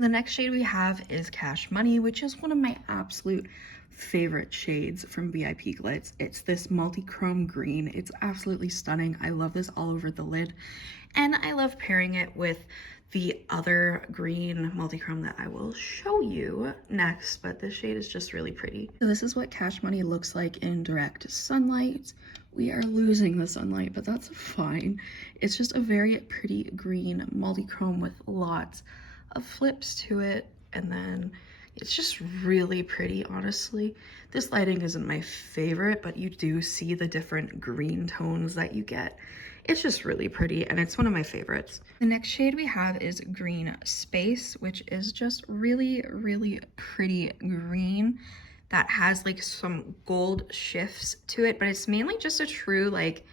The next shade we have is Cash Money, which is one of my absolute favorite shades from VIPGLITZ. It's this multi-chrome green. It's absolutely stunning. I love this all over the lid, and I love pairing it with the other green multi-chrome that I will show you next, but this shade is just really pretty. So this is what Cash Money looks like in direct sunlight. We are losing the sunlight, but that's fine. It's just a very pretty green multi-chrome with lots of flips to it, and then it's just really pretty. Honestly, this lighting isn't my favorite, but you do see the different green tones that you get. It's just really pretty, and it's one of my favorites. The next shade we have is Green Space, which is just really pretty green that has like some gold shifts to it, but it's mainly just a true like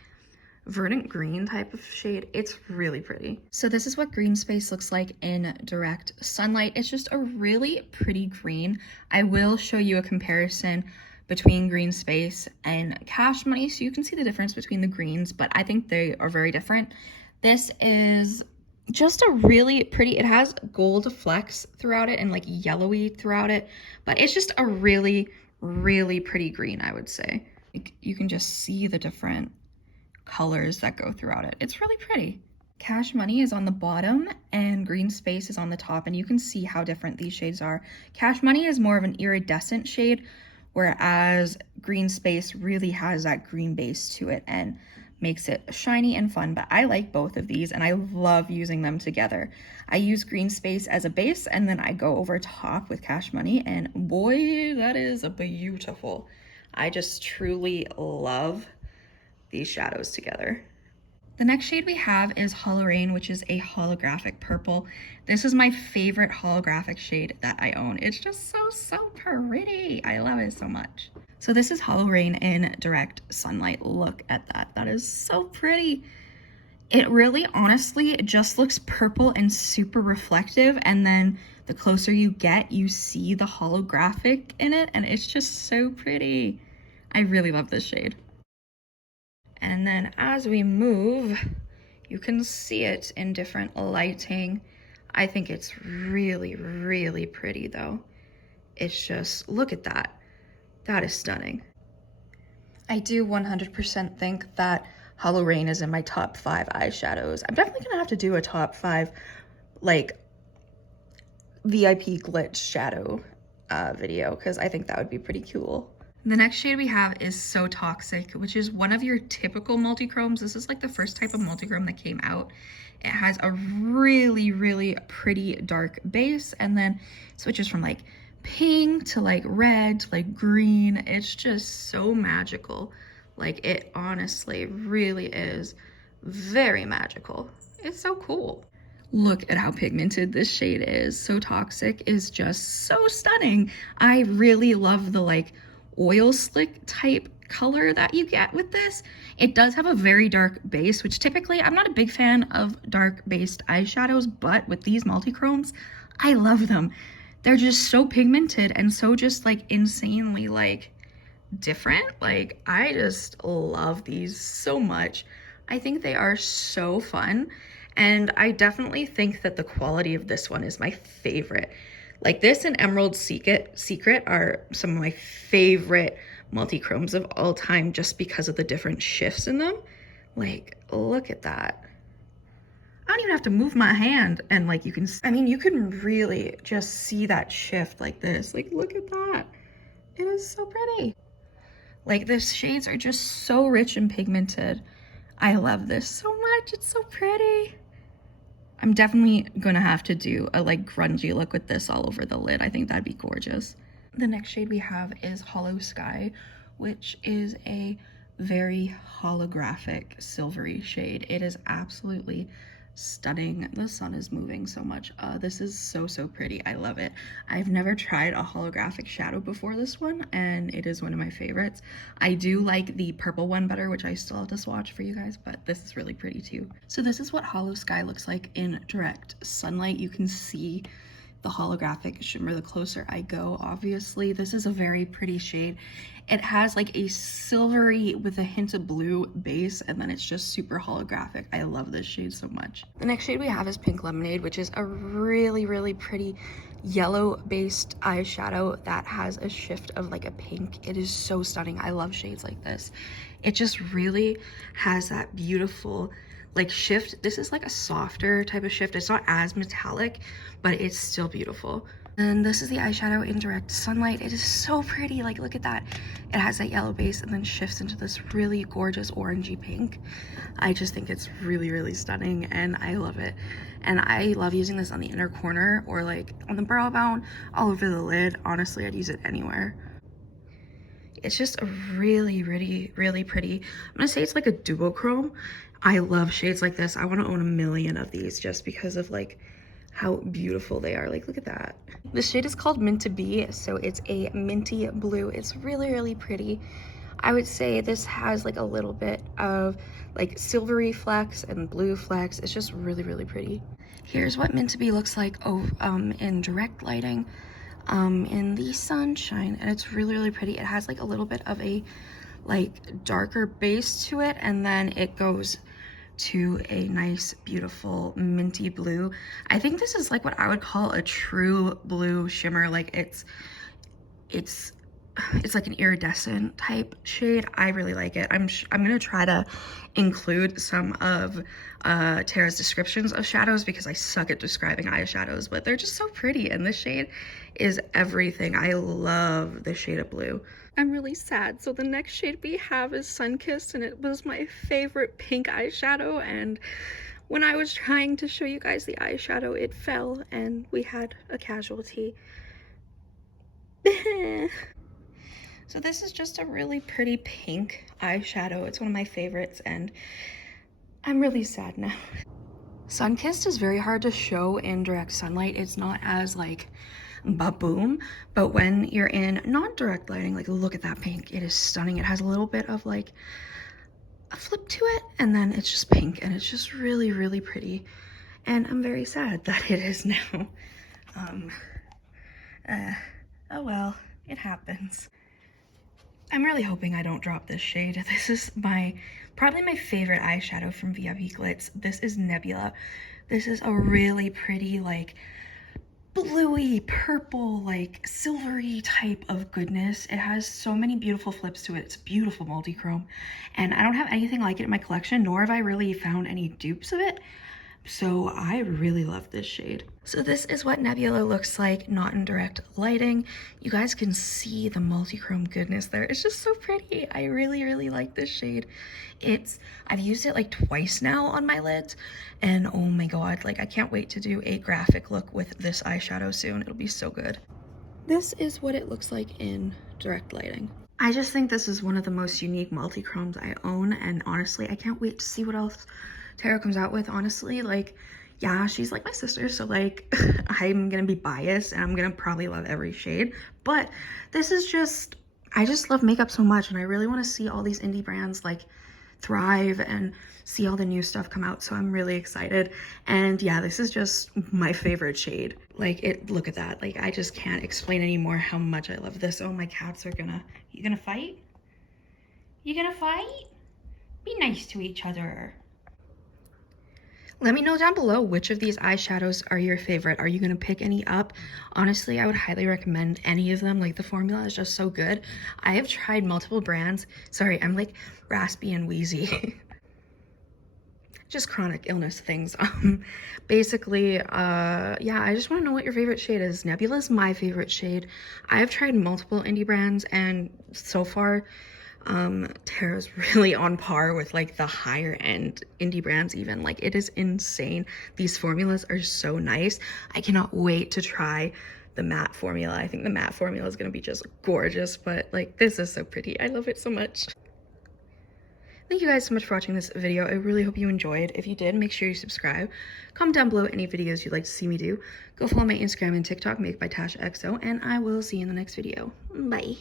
verdant green type of shade. It's really pretty. So this is what Green Space looks like in direct sunlight. It's just a really pretty green. I will show you a comparison between Green Space and Cash Money so you can see the difference between the greens, but I think they are very different. This is just a really pretty, it has gold flecks throughout it and like yellowy throughout it, but it's just a really pretty green, I would say. You can just see the different colors that go throughout it. It's really pretty. Cash Money is on the bottom and Green Space is on the top, and you can see how different these shades are. Cash Money is more of an iridescent shade, whereas Green Space really has that green base to it and makes it shiny and fun. But I like both of these and I love using them together. I use Green Space as a base and then I go over top with Cash Money, and boy, that is beautiful. I just truly love these shadows together. The next shade we have is Hollow Rain, which is a holographic purple. This is my favorite holographic shade that I own. It's just so pretty. I love it so much. So this is Hollow Rain in direct sunlight. Look at that. That is so pretty. It really honestly just looks purple and super reflective, and then the closer you get, you see the holographic in it, and it's just so pretty. I really love this shade. And then as we move, you can see it in different lighting. I think it's really pretty though. It's just, look at that. That is stunning. I do 100% think that Hollow Rain is in my top 5 eyeshadows. I'm definitely gonna have to do a top 5 like VIPGLITZ shadow video, because I think that would be pretty cool. The next shade we have is So Toxic, which is one of your typical multichromes. This is like the first type of multichrome that came out. It has a really pretty dark base, and then switches from like pink to like red to like green. It's just so magical. Like, it honestly really is very magical. It's so cool. Look at how pigmented this shade is. So Toxic is just so stunning. I really love the like oil slick type color that you get with this. It does have a very dark base, which typically I'm not a big fan of dark based eyeshadows, but with these multichromes, I love them. They're just so pigmented and so just like insanely like different. Like, I just love these so much. I think they are so fun, and I definitely think that the quality of this one is my favorite. Like, this and Emerald Secret are some of my favorite multichromes of all time, just because of the different shifts in them. Like, look at that. I don't even have to move my hand, and like, you can, I mean, you can really just see that shift like this. Like, look at that. It is so pretty. Like, the shades are just so rich and pigmented. I love this so much. It's so pretty. I'm definitely gonna have to do a like grungy look with this all over the lid. I think that'd be gorgeous. The next shade we have is Hollow Sky, which is a very holographic silvery shade. It is absolutely stunning. The sun is moving so much. This is so pretty. I love it. I've never tried a holographic shadow before this one, and it is one of my favorites. I do like the purple one better, which I still have to swatch for you guys, but this is really pretty too. So this is what Hollow Sky looks like in direct sunlight. You can see the holographic shimmer the closer I go. Obviously, this is a very pretty shade. It has like a silvery with a hint of blue base, and then it's just super holographic. I love this shade so much. The next shade we have is Pink Lemonade, which is a really, really pretty yellow based eyeshadow that has a shift of like a pink. It is so stunning. I love shades like this. It just really has that beautiful like shift. This is like a softer type of shift. It's not as metallic, but it's still beautiful. And this is the eyeshadow in Direct Sunlight. It is so pretty. Like, look at that. It has that yellow base and then shifts into this really gorgeous orangey pink. I just think it's really, really stunning, and I love it. And I love using this on the inner corner or like on the brow bone, all over the lid. Honestly, I'd use it anywhere. It's just a really, really, really pretty. I'm gonna say it's like a duochrome. I love shades like this. I want to own 1,000,000 of these just because of like how beautiful they are. Like, look at that. The shade is called Mint to Be, so it's a minty blue. It's really, really pretty. I would say this has like a little bit of like silvery flecks and blue flecks. It's just really, really pretty. Here's what Mint to Be looks like in direct lighting, in the sunshine, and it's really, really pretty. It has like a little bit of a like darker base to it, and then it goes to a nice beautiful minty blue. I think this is like what I would call a true blue shimmer. Like it's like an iridescent type shade. I really like it. I'm gonna try to include some of Tara's descriptions of shadows because I suck at describing eyeshadows, but they're just so pretty, and this shade is everything. I love this shade of blue. I'm really sad. So the next shade we have is Sunkissed, and it was my favorite pink eyeshadow, and when I was trying to show you guys the eyeshadow, it fell and we had a casualty. So this is just a really pretty pink eyeshadow. It's one of my favorites, and I'm really sad now. Sunkissed is very hard to show in direct sunlight. It's not as like ba-boom, but when you're in non-direct lighting, like look at that pink. It is stunning. It has a little bit of like a flip to it, and then it's just pink, and it's just really, really pretty. And I'm very sad that it is now. Oh well, it happens. I'm really hoping I don't drop this shade. This is probably my favorite eyeshadow from VIPGLITZ. This is Nebula. This is a really pretty like bluey purple like silvery type of goodness. It has so many beautiful flips to it. It's beautiful multichrome, and I don't have anything like it in my collection, nor have I really found any dupes of it, so I really love this shade. So this is what Nebula looks like not in direct lighting. You guys can see the multichrome goodness there. It's just so pretty. I really, really like this shade. I've used it like twice now on my lids, and oh my god, like I can't wait to do a graphic look with this eyeshadow soon. It'll be so good. This is what it looks like in direct lighting. I just think this is one of the most unique multichromes I own, and honestly, I can't wait to see what else Tara comes out with. Honestly, like, yeah, she's like my sister, so like I'm gonna be biased and I'm gonna probably love every shade, but this is just, I just love makeup so much, and I really want to see all these indie brands like thrive and see all the new stuff come out, so I'm really excited. And yeah, this is just my favorite shade. Like, look at that. Like, I just can't explain anymore how much I love this. Oh, my cats are you gonna fight? You gonna fight? Be nice to each other. Let me know down below which of these eyeshadows are your favorite. Are you gonna pick any up? Honestly, I would highly recommend any of them. Like, the formula is just so good. I have tried multiple brands. Sorry, I'm like raspy and wheezy. Just chronic illness things. Basically, yeah, I just want to know what your favorite shade is. Nebula is my favorite shade. I have tried multiple indie brands, and so far, Tara's really on par with like the higher end indie brands even. Like, it is insane. These formulas are so nice. I cannot wait to try the matte formula. I think the matte formula is going to be just gorgeous, but like, this is so pretty. I love it so much. Thank you guys so much for watching this video. I really hope you enjoyed. If you did, make sure you subscribe. Comment down below any videos you'd like to see me do. Go follow my Instagram and TikTok, Make by TashaXO, and I will see you in the next video. Bye.